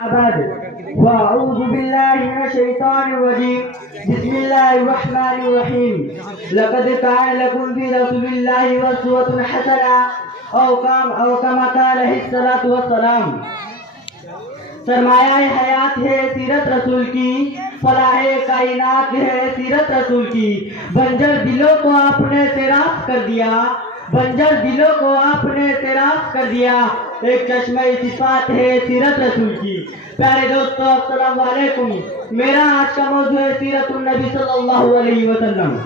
بعد فأعوذ بالله من الشيطان الرجيم بسم الله الرحمن الرحيم لقد كان لكم في رسول الله أسوة حسنة أو كما قال عليه الصلاة والسلام سرمایہ حیات ہے سیرت رسول کی، فلاح کائنات ہے سیرت رسول کی۔ بنجر دلوں کو آپ نے سیراب کر دیا، بنجر دلوں کو آپ نے سیراب کر دیا۔ ایک چشمہ صفات ہے سیرت رسول کی۔ پیارے دوستو السلام علیکم۔ میرا آج کا موضوع ہے سیرت النبی صلی اللہ علیہ وسلم۔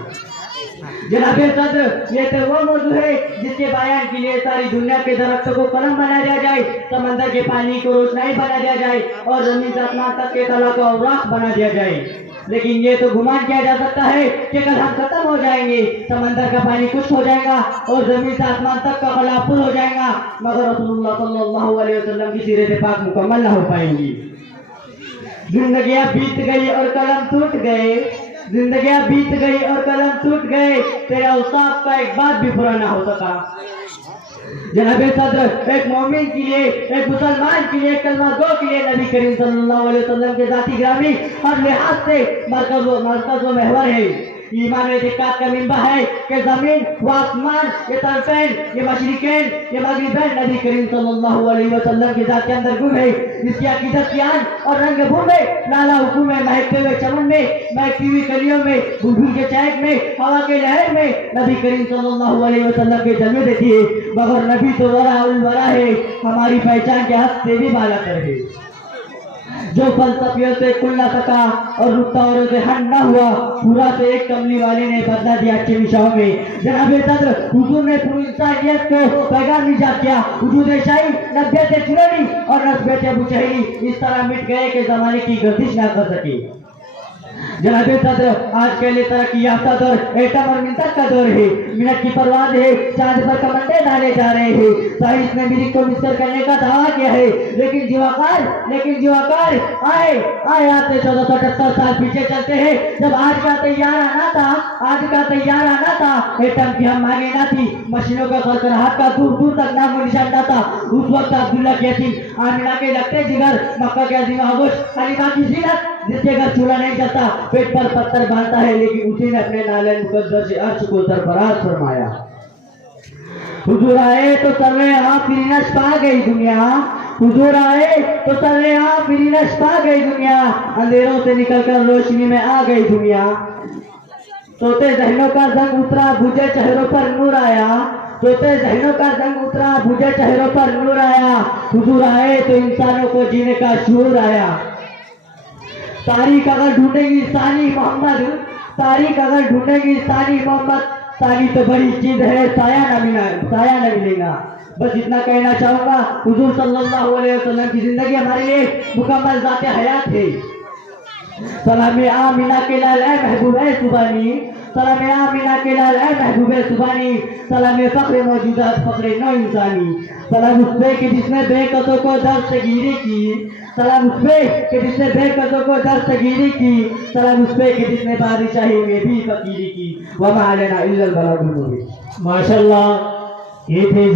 جناب صدر، یہ تو وہ موضوع ہے جس کے بیان کے لیے ساری دنیا کے درختوں کو قلم بنا دیا جائے، سمندر کے پانی کو روشنائی بنا دیا جائے اور زمین سے آسمان تک کے خلا کو اوراق بنا دیا جائے۔ لیکن یہ تو گمان کیا جا سکتا ہے کہ کل ہم ختم ہو جائیں گے، سمندر کا پانی خشک ہو جائے گا اور زمین سے آسمان تک کا خلا پُر ہو جائے گا، مگر رسول اللہ صلی اللہ علیہ وسلم کی سیرت پاک مکمل نہ ہو پائیں گی۔ زندگیاں بیت گئی اور قلم ٹوٹ گئے، زندگیاں بیت گئی اور قلم ٹوٹ گئے، تیرے اوصاف کا ایک بات بھی پورا نہ ہو سکا۔ جناب صدر، ایک مومن کے لیے، ایک مسلمان کے لیے، ایک کلمہ گو کے لیے نبی کریم صلی اللہ علیہ وسلم کے ذاتی گرامی ہر لحاظ سے مرکز و محور ہے۔ ایمان و اعتقاد کا منبع ہے کہ زمین و آسمان، یہ طرفین، یہ مشرقین، یہ مغربین نبی کریم صلی اللہ علیہ وسلم کی ذات کے اندر گم ہے۔ اس کی عقیدت کی آن اور رنگ بھور میں، نالا حکم میں، مہکتے ہوئے چمن میں، مہکتی ہوئی کلیوں میں، بلبل کے چہک میں، ہوا کے لہر میں نبی کریم صلی اللہ علیہ وسلم کے جلوے دیکھی ہے۔ مگر نبی تو ورا الورا ہے، ہماری پہچان کے حد سے بھی بالا تر ہے۔ جو فلسفیوں سے کھل نہ سکا اور رفتاروں سے ہٹ نہ ہوا، پورا سے ایک کملی والی نے بدلا دیا اچھے نشاؤں میں۔ جناب صدر، حضور نے پوری انسانیت کو پیغام ایجاد کیا۔ وجود شاہی نسبیت چنونی اور نسبیت ابوجہلی اس طرح مٹ گئے کہ زمانے کی گردش نہ کر سکے۔ جناب صدر، آج کے لیے ترقی یافتہ دور ایٹم اور منطق کا دور ہے۔ منٹ کی پرواز ہے، چاند پر کمنڈے ڈالے جا رہے ہیں۔ سائنس نے میری کو مصر کرنے کا دعویٰ کیا ہے، لیکن جیواکار آئے آج سے 1478 سال پیچھے چلتے ہیں، جب آج کا تیارہ نہ تھا، ایٹم کی ہم مانگے نہ تھی، مشینوں کا خرخراہٹ کا دور دور تک نام و نشان نہ تھا۔ اس وقت عبداللہ کی یتیم، آمنہ کے لگتے جگر، مکہ کے عظیم آغوش، حلیمہ کی زینت، جس کے گھر چولہا نہیں جلتا، پیٹ پر پتھر باندھتا ہے، لیکن اسی نے اپنے نالے مقدس سے عرش کو سرفراز فرمایا۔ حضور آئے تو سرے آفرینش پا گئی دنیا، حضور آئے تو سرے آفرینش پا گئی دنیا، اندھیروں سے نکل کر روشنی میں آ گئی دنیا۔ سوتے ذہنوں کا زنگ اترا، بجھے چہروں پر نور آیا، سوتے ذہنوں کا زنگ اترا، بجھے چہروں پر نور آیا۔ حضور آئے تو انسانوں کو جینے کا شعور آیا۔ تاریخ اگر ڈھونڈے گی ثانی محمد، تاریخ اگر ڈھونڈے گی ثانی محمد، ثانی تو بڑی چیز ہے، سایہ نہ ملے گا۔ بس اتنا کہنا چاہوں گا، حضور صلی اللہ علیہ وسلم کی زندگی ہمارے لیے مکمل ذات حیات ہے۔ سلام آمینہ کے لال اے محبوب اے سبحانی، سلام آمینہ کے لال اے محبوب سبحانی، سلام فخر موجودات فخر نو انسانی، سلام اس پہ کہ جس نے بے قصوں کو درس گیری کی، سلام اس پہ کہ جس نے بے قصوں کو درس گیری کی، سلام اس پہ کہ جس نے بادشاہی میں بھی فقیری کی، وما علینا الا البلاغ المبین۔ ماشاءاللہ، یہ تھے